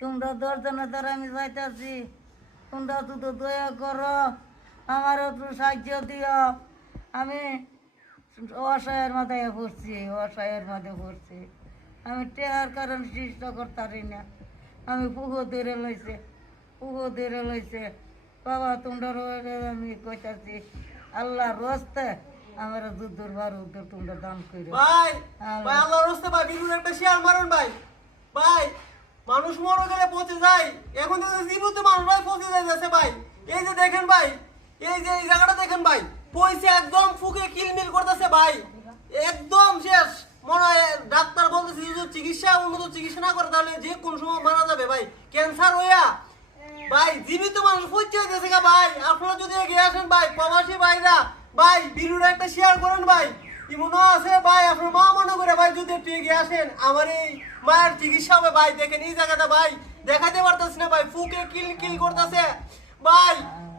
তোমরা দশজনের দ্বারা আমি যাইতেছি, তোমরা তো দয়া করো, আমার একটু সাহায্য দিও। আমি অসহায়ের মাথায় পড়ছি, অসহায়ের মাঝে পড়ছি। আমি টেহার কারণ চেষ্টা করতারি না। আমি পুহো ধরে লইছে, পুহো ধরে লইছে। বাবা তোমরা আমি কইতাছি আল্লাহর রস্তে আমার দুধুর বারো তোমরা দান করে ভাই ভাই আল্লাহর রাস্তায় ভাই বিলুর একটা শেয়ার মারুন ভাই। ভাই মানুষ মরে গেলে পচে যায়, এখন তো জীবিত মানুষ ভাই পচে যাচ্ছে ভাই। এই যে দেখেন ভাই, এই যে এই জায়গাটা দেখেন ভাই, পয়সা একদম ফুকে কিলমিল করতেছে ভাই, একদম শেষ। মনে হয় ডাক্তার বলতেছে যদি চিকিৎসা উন্নত চিকিৎসা না করে তাহলে যে কোন সময় মারা যাবে ভাই, ক্যান্সার হইয়া। ভাই জীবিত মানুষ পচে যাচ্ছে গা ভাই। আপনারা যদি এগিয়ে আসেন ভাই, প্রবাসী ভাইরা ভাই বিলুর একটা শেয়ার করেন ভাই। ইমনও আছে ভাই, আপনার মা মনে করে ভাই যদি একটু এগিয়ে আসেন, আমার এই মায়ের চিকিৎসা হবে ভাই। দেখেন এই জায়গাটা ভাই দেখাতে পারতেছি না ভাই, ফুকে কিল কিল করতেছে ভাই।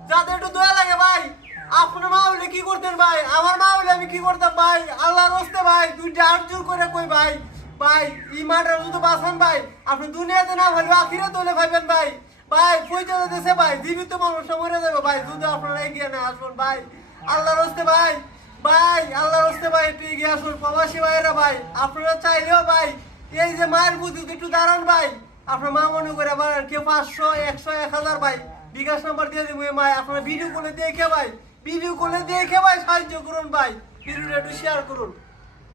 যাতে একটু দয়া লাগে ভাই। আপনার মা হইলে কি করতেন ভাই, আমার মা হইলে আমি কি করতাম ভাই। আল্লাহর রাস্তে ভাই দুইটা হাত জোর করে কই ভাই, ভাই এই মাটা যদি বাঁচান ভাই, আপনি দুনিয়াতে না ভাই আখিরাতে হলে ভাইবেন ভাই। ভাই পয়সা দিতেছে ভাই, জীবিত মানুষ মরে যাবে ভাই যদি আপনারা এগিয়ে না আসুন ভাই। আল্লাহর রাস্তে ভাই, ভাই আল্লাহর রাস্তে ভাই একটু এগিয়ে আসুন। প্রবাসী ভাইরা ভাই আপনারা চাইলেও ভাই এই যে মায়ের বুদ্ধি একটু দাঁড়ান ভাই। আপনার মা মনে করে আবার কেউ 500 100 1000 ভাই বিকাশ নাম্বার দিয়ে দিব ভাই। আপনারা ভিডিও কলে দেখে ভাই, ভিডিও কলে দেখে ভাই সাহায্য করুন ভাই, ভিডিওটা একটু শেয়ার করুন।